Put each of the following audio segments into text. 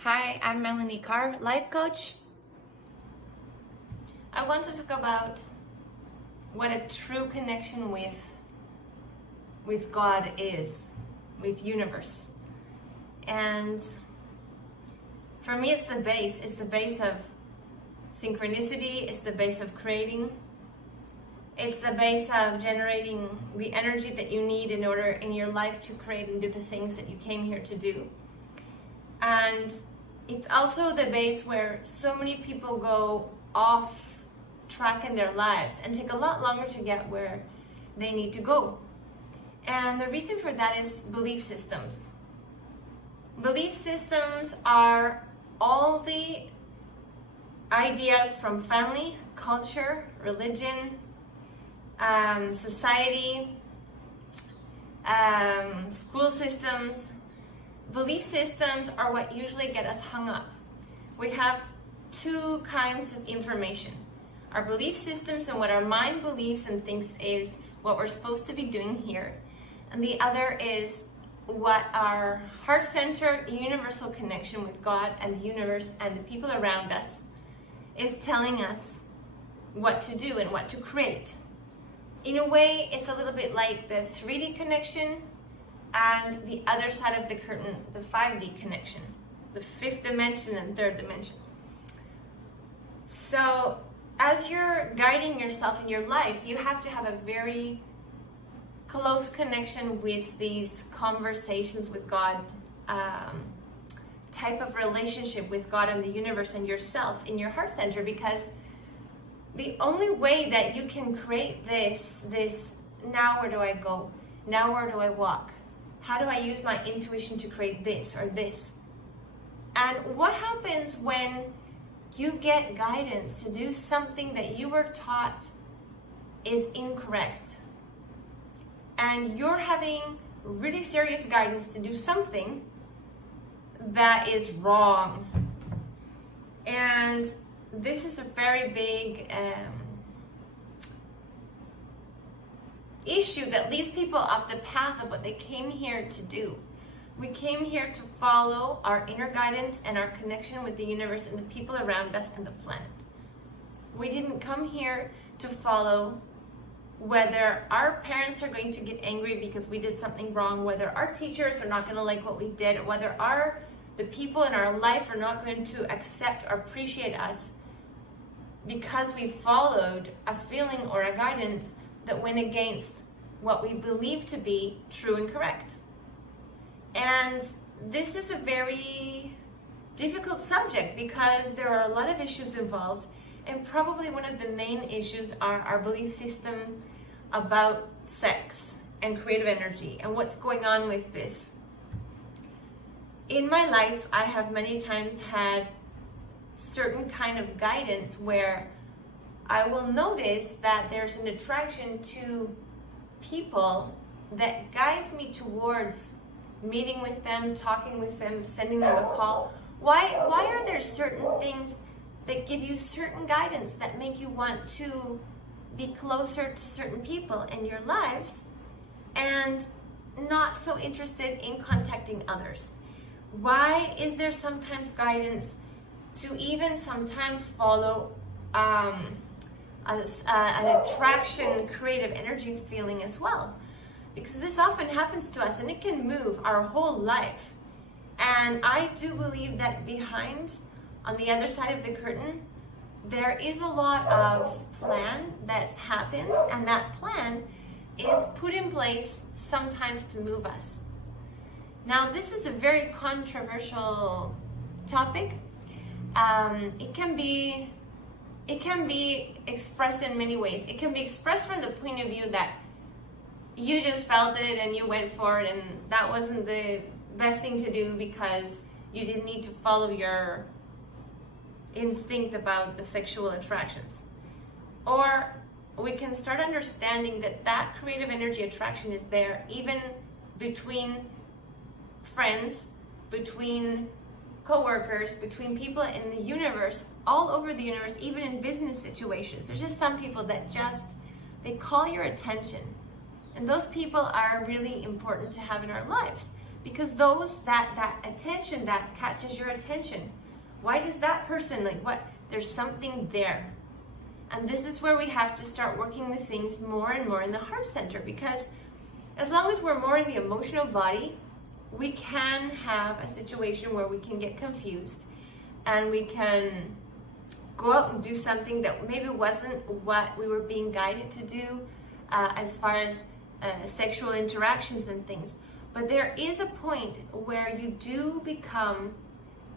Hi, I'm Melanie Carr, life coach. I want to talk about what a true connection with God is, with universe. And for me, it's the base. It's the base of synchronicity. It's the base of creating. It's the base of generating the energy that you need in order in your life to create and do the things that you came here to do. And it's also the base where so many people go off track in their lives and take a lot longer to get where they need to go. And the reason for that is belief systems. Belief systems are all the ideas from family, culture, religion, society, school systems. Belief systems are what usually get us hung up. We have two kinds of information. Our belief systems and what our mind believes and thinks is what we're supposed to be doing here. And the other is what our heart center, universal connection with God and the universe and the people around us is telling us what to do and what to create. In a way, it's a little bit like the 3D connection and the other side of the curtain, the 5D connection, the fifth dimension and third dimension. So as you're guiding yourself in your life, you have to have a very close connection with these conversations with God, type of relationship with God and the universe and yourself in your heart center, because the only way that you can create this now where do I go? Now where do I walk? How do I use my intuition to create this or this? And what happens when you get guidance to do something that you were taught is incorrect? And you're having really serious guidance to do something that is wrong. And this is a very big issue that leads people off the path of what they came here to do. We came here to follow our inner guidance and our connection with the universe and the people around us and the planet. We didn't come here to follow whether our parents are going to get angry because we did something wrong, whether our teachers are not going to like what we did, or whether the people in our life are not going to accept or appreciate us because we followed a feeling or a guidance that went against what we believe to be true and correct. And this is a very difficult subject because there are a lot of issues involved, and probably one of the main issues are our belief system about sex and creative energy and what's going on with this. In my life, I have many times had certain kind of guidance where I will notice that there's an attraction to people that guides me towards meeting with them, talking with them, sending them a call. Why are there certain things that give you certain guidance that make you want to be closer to certain people in your lives and not so interested in contacting others? Why is there sometimes guidance to even sometimes follow an attraction, creative energy feeling as well? Because this often happens to us and it can move our whole life. And I do believe that behind, on the other side of the curtain, there is a lot of plan that's happened, and that plan is put in place sometimes to move us. Now, this is a very controversial topic. It can be expressed in many ways. It can be expressed from the point of view that you just felt it and you went for it, and that wasn't the best thing to do because you didn't need to follow your instinct about the sexual attractions. Or we can start understanding that creative energy attraction is there even between friends, between co-workers, between people in the universe, all over the universe, even in business situations. There's just some people that they call your attention. And those people are really important to have in our lives Because that attention that catches your attention, why does that person, like, what? There's something there. And this is where we have to start working with things more and more in the heart center, because as long as we're more in the emotional body, we can have a situation where we can get confused and we can go out and do something that maybe wasn't what we were being guided to do, as far as sexual interactions and things. But there is a point where you do become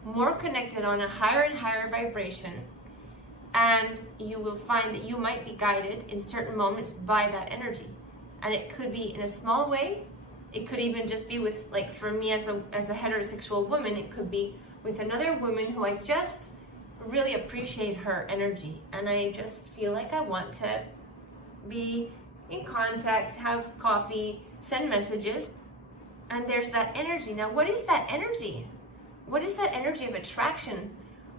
more connected on a higher and higher vibration, and you will find that you might be guided in certain moments by that energy. And it could be in a small way. It could even just be with, like, for me as a heterosexual woman, it could be with another woman who I just really appreciate her energy, and I just feel like I want to be in contact, have coffee, send messages, and there's that energy. Now, what is that energy? What is that energy of attraction?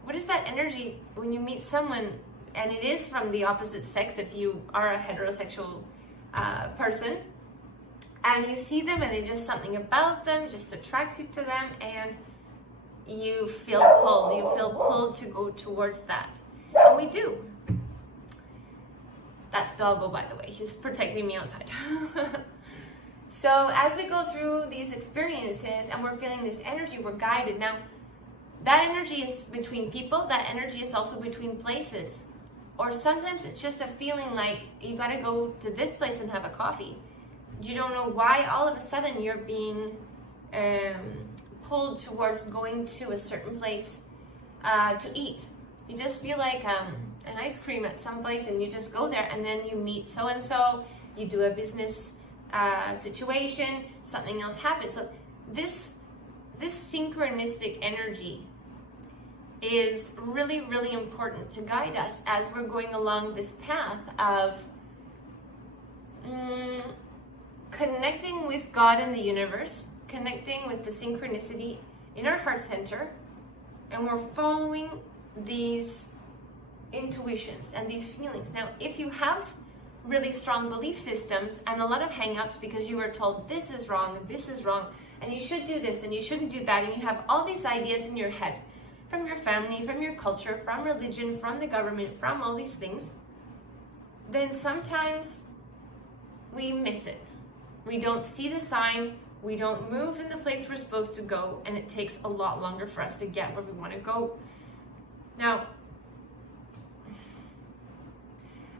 What is that energy when you meet someone, and it is from the opposite sex if you are a heterosexual person, and you see them and just something about them just attracts you to them, and you feel pulled to go towards that. And we do. That's Doggo, by the way. He's protecting me outside. So as we go through these experiences and we're feeling this energy, we're guided. Now, that energy is between people. That energy is also between places. Or sometimes it's just a feeling like you got to go to this place and have a coffee. You don't know why all of a sudden you're being pulled towards going to a certain place to eat. You just feel like an ice cream at some place, and you just go there, and then you meet so-and-so, you do a business situation, something else happens. So this synchronistic energy is really, really important to guide us as we're going along this path of connecting with God and the universe, connecting with the synchronicity in our heart center, and we're following these intuitions and these feelings. Now, if you have really strong belief systems and a lot of hang-ups because you were told this is wrong, and you should do this and you shouldn't do that, and you have all these ideas in your head from your family, from your culture, from religion, from the government, from all these things, then sometimes we miss it. We don't see the sign, we don't move in the place we're supposed to go, and it takes a lot longer for us to get where we want to go. Now,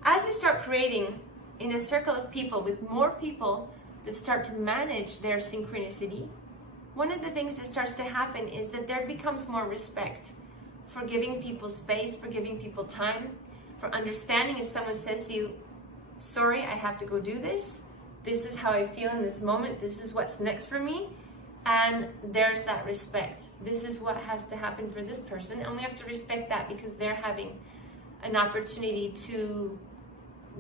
as you start creating in a circle of people, with more people that start to manage their synchronicity, one of the things that starts to happen is that there becomes more respect for giving people space, for giving people time, for understanding if someone says to you, sorry, I have to go do this. This is how I feel in this moment. This is what's next for me. And there's that respect. This is what has to happen for this person. And we have to respect that because they're having an opportunity to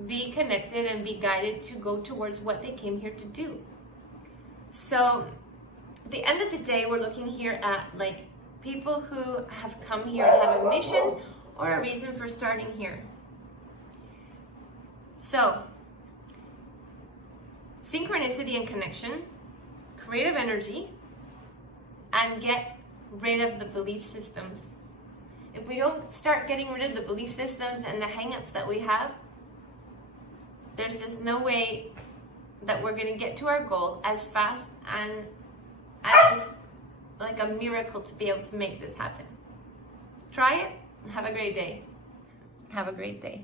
be connected and be guided to go towards what they came here to do. So at the end of the day, we're looking here at like people who have come here and have a mission or a reason for starting here. So synchronicity and connection, creative energy, and get rid of the belief systems. If we don't start getting rid of the belief systems and the hang-ups that we have, there's just no way that we're going to get to our goal as fast and as like a miracle to be able to make this happen. Try it and have a great day. Have a great day.